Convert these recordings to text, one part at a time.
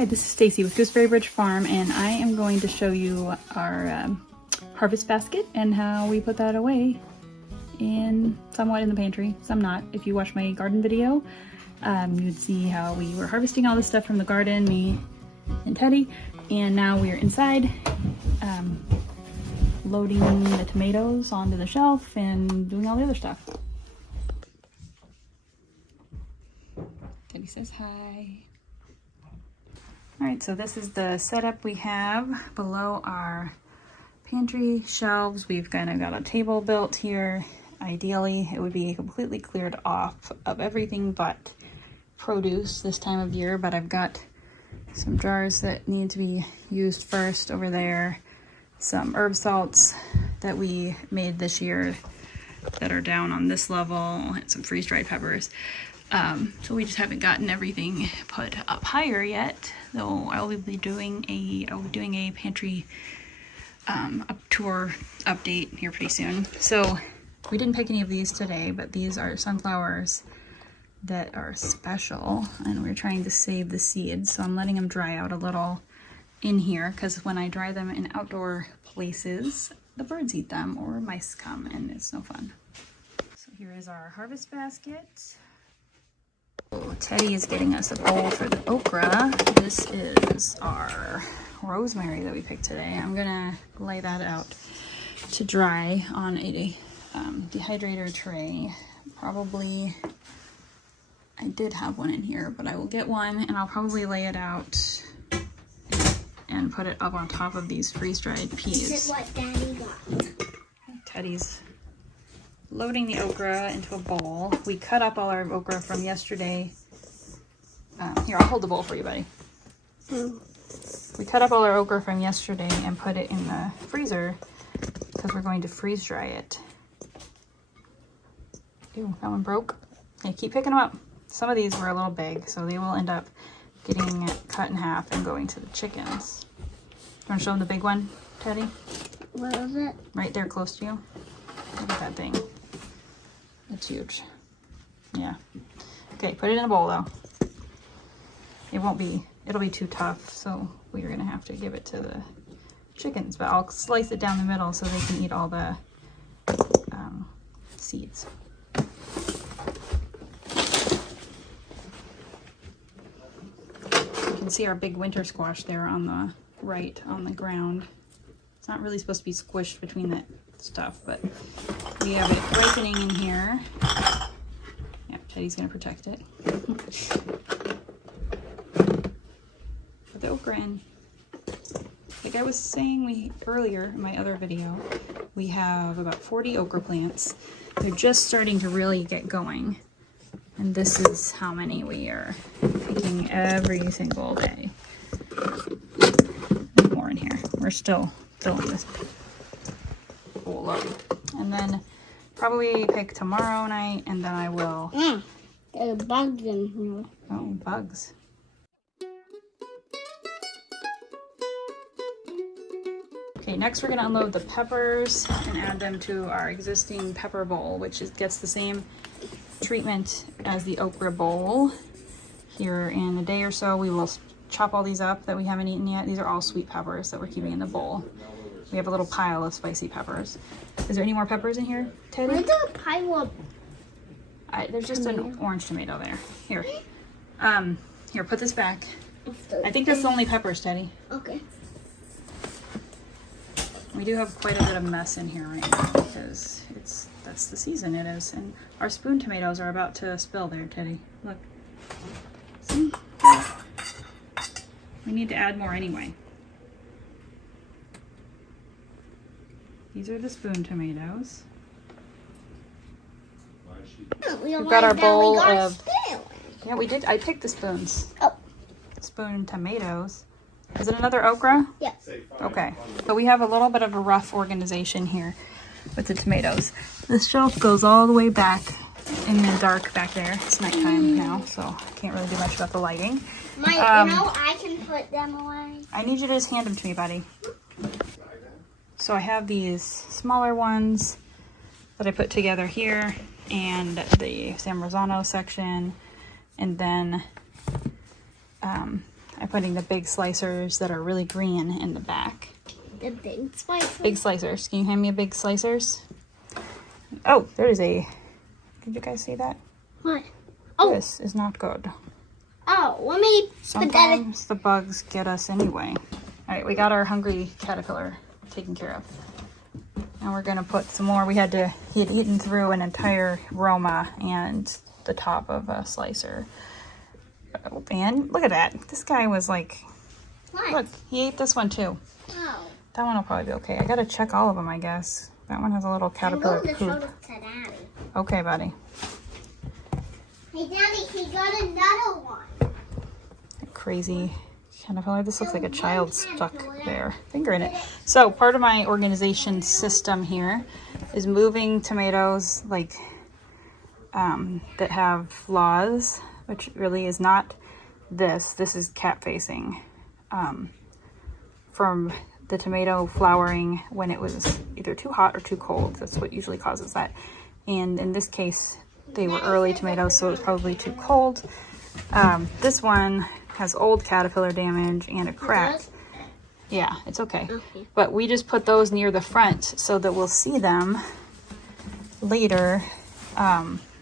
Hi, this is Stacy with Gooseberry Bridge Farm, and I am going to show you our harvest basket and how we put that away somewhat in the pantry, some not. If you watch my garden video, you'd see how we were harvesting all this stuff from the garden, me and Teddy, and now we're inside loading the tomatoes onto the shelf and doing all the other stuff. Teddy says hi. Alright, so this is the setup we have below our pantry shelves. We've kind of got a table built here. Ideally, it would be completely cleared off of everything but produce this time of year, but I've got some jars that need to be used first over there. Some herb salts that we made this year that are down on this level, and some freeze-dried peppers. So we just haven't gotten everything put up higher yet, though I will be doing a pantry tour update here pretty soon. So we didn't pick any of these today, but these are sunflowers that are special, and we're trying to save the seeds. So I'm letting them dry out a little in here, because when I dry them in outdoor places, the birds eat them or mice come, and it's no fun. So here is our harvest basket. Teddy is getting us a bowl for the okra. This is our rosemary that we picked today. I'm gonna lay that out to dry on a dehydrator tray. Probably, I did have one in here, but I will get one and I'll probably lay it out and put it up on top of these freeze-dried peas. This is what Daddy got. Teddy's loading the okra into a bowl. We cut up all our okra from yesterday. Here, I'll hold the bowl for you, buddy. We cut up all our okra from yesterday and put it in the freezer because we're going to freeze dry it. Ew, that one broke. Okay, keep picking them up. Some of these were a little big, so they will end up getting cut in half and going to the chickens. Do you want to show them the big one, Teddy? What is it? Right there close to you. Look at that thing. It's huge. Yeah. Okay, put it in a bowl though. It'll be too tough, so we're gonna have to give it to the chickens, but I'll slice it down the middle so they can eat all the seeds. You can see our big winter squash there on the right on the ground. It's not really supposed to be squished between that stuff, but we have it ripening in here. Yeah, Teddy's gonna protect it. Put the okra in. Like I was saying earlier in my other video, we have about 40 okra plants. They're just starting to really get going. And this is how many we are picking every single day. There's more in here. We're still filling this bowl up. And then probably pick tomorrow night, and then I will... There are bugs in here. Oh, bugs. Okay, next we're going to unload the peppers and add them to our existing pepper bowl, which gets the same treatment as the okra bowl. Here in a day or so, we will chop all these up that we haven't eaten yet. These are all sweet peppers that we're keeping in the bowl. We have a little pile of spicy peppers. Is there any more peppers in here, Teddy? Where's the pile of... There's just an orange tomato there. Here. Here, put this back. I think that's the only peppers, Teddy. Okay. We do have quite a bit of mess in here right now because that's the season it is. And our spoon tomatoes are about to spill there, Teddy. Look. See? We need to add more anyway. These are the spoon tomatoes. We've got our bowl of... Yeah, we did. I picked the spoons. Oh. Spoon tomatoes. Is it another okra? Yes. Okay. So we have a little bit of a rough organization here with the tomatoes. This shelf goes all the way back in the dark back there. It's nighttime now, so I can't really do much about the lighting. I can put them away. I need you to just hand them to me, buddy. So I have these smaller ones that I put together here, and the San Marzano section, and then I'm putting the big slicers that are really green in the back. The big slicers? Big slicers. Can you hand me a big slicers? Oh, there's a... Did you guys see that? What? Oh. This is not good. Oh, let me put that in. Sometimes the bugs get us anyway. All right, we got our hungry caterpillar taken care of. Now we're gonna put some more. He had eaten through an entire Roma and the top of a slicer. And look at that. This guy was like, What? look, he ate this one too. Oh. That one will probably be okay. I gotta check all of them, I guess. That one has a little caterpillar I'm going to show poop. this to Daddy. Okay, buddy. Hey, Daddy, he got another one. Crazy caterpillar. This looks like a child stuck their finger in it. So part of my organization system here is moving tomatoes like that have flaws, which really is not this. This is cat facing from the tomato flowering when it was either too hot or too cold. That's what usually causes that. And in this case, they were early tomatoes, so it was probably too cold. This one has old caterpillar damage and a crack. Yeah, it's okay. But we just put those near the front so that we'll see them later.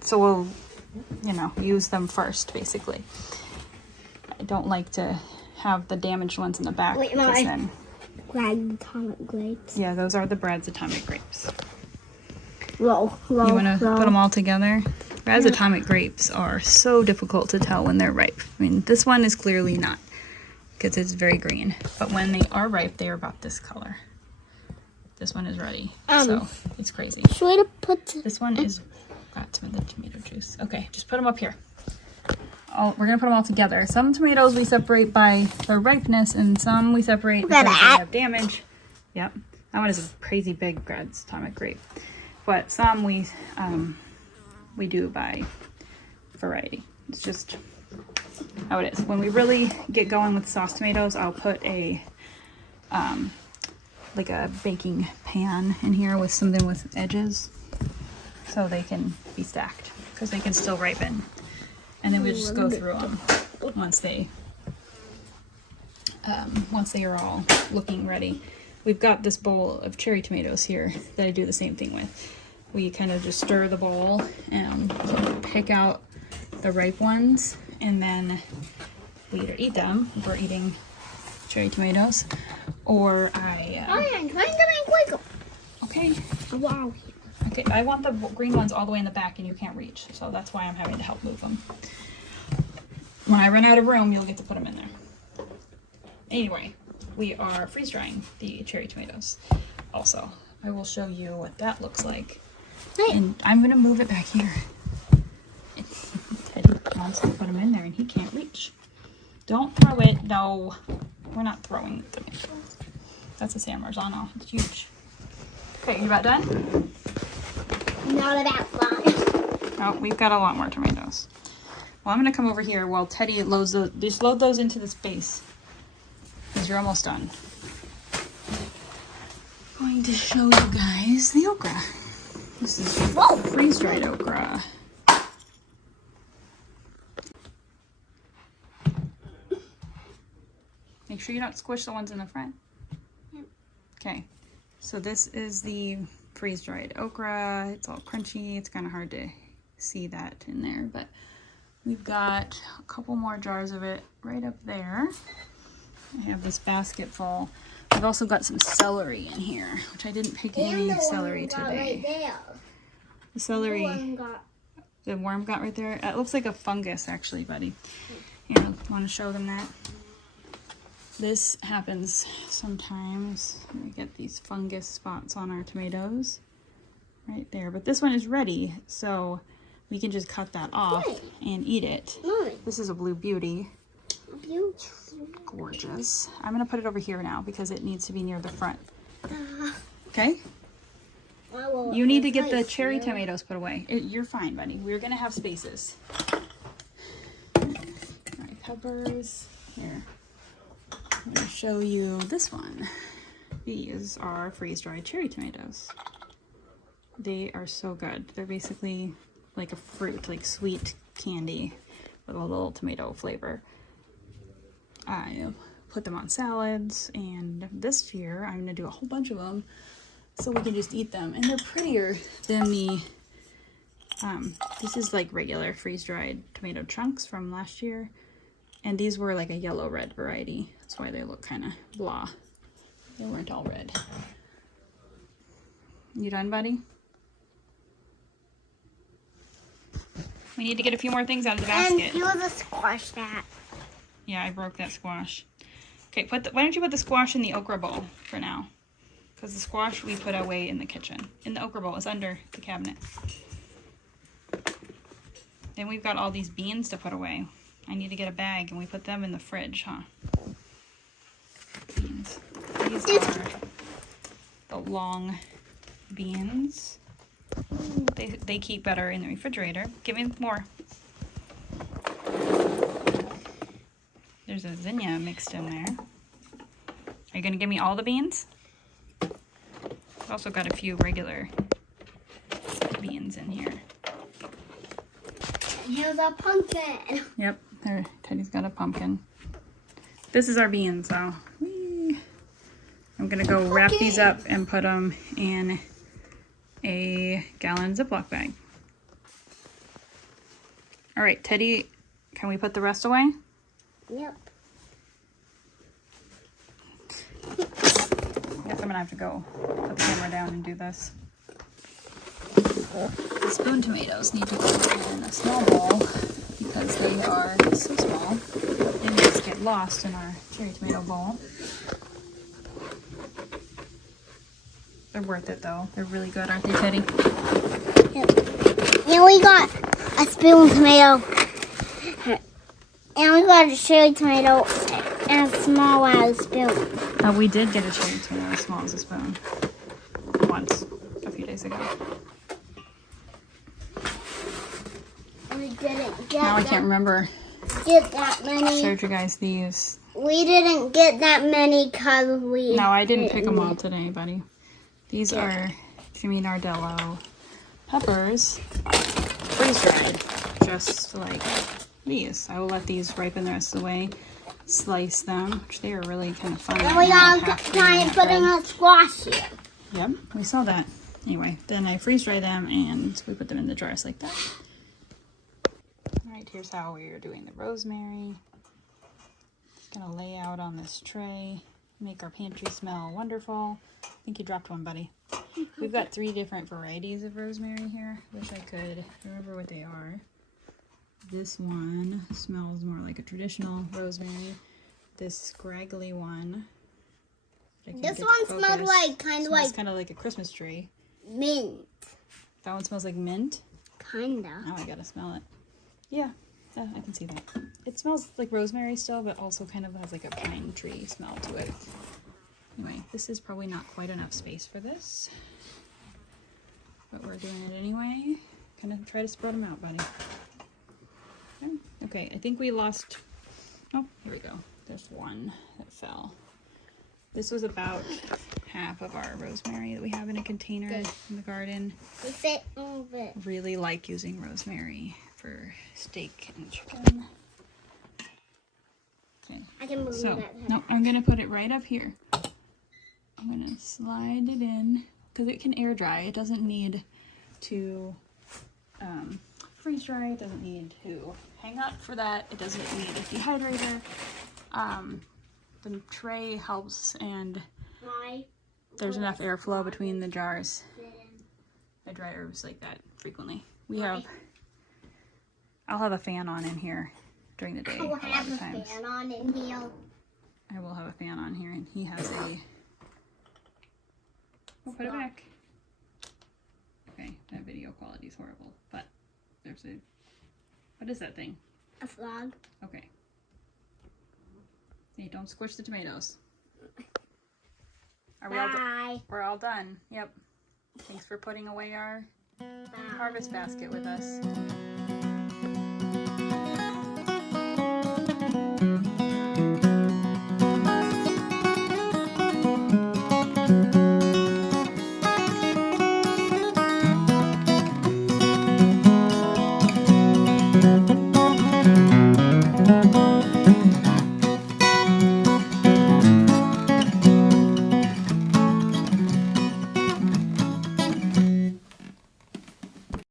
So we'll, you know, use them first, basically. I don't like to have the damaged ones in the back. Wait, no, Brad's atomic grapes. Yeah, those are the Brad's atomic grapes. Roll. You want to put them all together? Brad's atomic grapes are so difficult to tell when they're ripe. I mean, this one is clearly not because it's very green. But when they are ripe, they are about this color. This one is ready. So it's crazy. Should I put... This one is got some of the tomato juice. Okay, just put them up here. We're going to put them all together. Some tomatoes we separate by their ripeness, and some we separate because they have damage. Yep. That one is a crazy big Brad's atomic grape. But some we do by variety. It's just how it is. When we really get going with sauce tomatoes, I'll put a like a baking pan in here with something with edges so they can be stacked because they can still ripen. And then we just go through them once they are all looking ready. We've got this bowl of cherry tomatoes here that I do the same thing with. We kind of just stir the bowl and pick out the ripe ones, and then we either eat them if we're eating cherry tomatoes, or I'm trying to make wiggle. Okay. Wow. Okay, I want the green ones all the way in the back and you can't reach, so that's why I'm having to help move them. When I run out of room, you'll get to put them in there. Anyway, we are freeze drying the cherry tomatoes. Also, I will show you what that looks like. Hey. And I'm gonna move it back here. Teddy wants to put them in there and he can't reach. Don't throw it. No, we're not throwing the tomatoes. That's a San Marzano. It's huge. Okay, you about done? Not about fun. Oh, we've got a lot more tomatoes. Well, I'm gonna come over here while Teddy loads those. Just load those into this base because you're almost done. I'm going to show you guys the okra. This is freeze-dried okra. Make sure you don't squish the ones in the front. Okay, so this is the freeze-dried okra. It's all crunchy. It's kind of hard to see that in there, but we've got a couple more jars of it right up there. I have this basket full. We've also got some celery in here, which I didn't pick any celery today. Right there. The celery, the worm got right there. It looks like a fungus actually, buddy. Here, want to show them that? This happens sometimes. We get these fungus spots on our tomatoes right there, but this one is ready, so we can just cut that off and eat it. This is a blue beauty. Gorgeous. I'm gonna put it over here now because it needs to be near the front. Okay? You need to get the cherry tomatoes put away. You're fine, buddy. We're gonna have spaces. All right, peppers. Here. I'm gonna show you this one. These are freeze-dried cherry tomatoes. They are so good. They're basically like a fruit, like sweet candy with a little tomato flavor. I put them on salads, and this year I'm gonna do a whole bunch of them so we can just eat them. And they're prettier than the, this is like regular freeze-dried tomato chunks from last year. And these were like a yellow-red variety. That's why they look kind of blah. They weren't all red. You done, buddy? We need to get a few more things out of the basket. And you want to squash that. Yeah, I broke that squash. Okay, why don't you put the squash in the okra bowl for now? Because the squash we put away in the kitchen. In the okra bowl, it's under the cabinet. Then we've got all these beans to put away. I need to get a bag and we put them in the fridge, huh? Beans. These are the long beans. Ooh, they keep better in the refrigerator. Give me more. There's a zinnia mixed in there. Are you gonna give me all the beans? I've also got a few regular beans in here. Here's a pumpkin. Yep, there, Teddy's got a pumpkin. This is our beans, so I'm gonna go wrap these up and put them in a gallon Ziploc bag. All right, Teddy, can we put the rest away? Yep. I guess I'm gonna have to go put the camera down and do this. The spoon tomatoes need to go in a small bowl because they are so small. They just get lost in our cherry tomato bowl. They're worth it though. They're really good, aren't they, Teddy? Yep. And we got a spoon tomato. And we got a cherry tomato and a small as a spoon. We did get a cherry tomato as small as a spoon. Once, a few days ago. We didn't get Now I can't remember. Get that many. Showed you guys these. We didn't get that many because we... No, I didn't pick them all today, buddy. These are Jimmy Nardello peppers, freeze-dried, just like these. I will let these ripen the rest of the way, slice them, which they are really kind of fun. And we gotta try and put in a squash here. Yep, we saw that. Anyway, then I freeze-dry them and we put them in the jars like that. All right, here's how we are doing the rosemary. Just gonna lay out on this tray, make our pantry smell wonderful. I think you dropped one, buddy. We've got 3 different varieties of rosemary here. Wish I could remember what they are. This one smells more like a traditional rosemary. This scraggly one. This one smelled like kind of like a Christmas tree. Mint. That one smells like mint. Kinda. Now I gotta smell it. Yeah, I can see that. It smells like rosemary still, but also kind of has like a pine tree smell to it. Anyway, this is probably not quite enough space for this, but we're doing it anyway. Kind of try to spread them out, buddy. Okay, I think we lost, oh, here we go. There's one that fell. This was about half of our rosemary that we have in a container in the garden. We fit over it. Really like using rosemary for steak and chicken. Okay, I can move that. no, I'm gonna put it right up here. I'm gonna slide it in because it can air dry. It doesn't need to freeze dry. It doesn't need to hang up for that. It doesn't need a dehydrator. The tray helps, and there's enough airflow between the jars. I dry herbs like that frequently. I'll have a fan on in here during the day. I will have a fan on in here. I will have a fan on here, and he has a. We'll put it back. Okay, that video quality is horrible, but there's a. What is that thing? A frog. Okay. Hey, don't squish the tomatoes. Are we all done? We're all done. Yep. Thanks for putting away our harvest basket with us.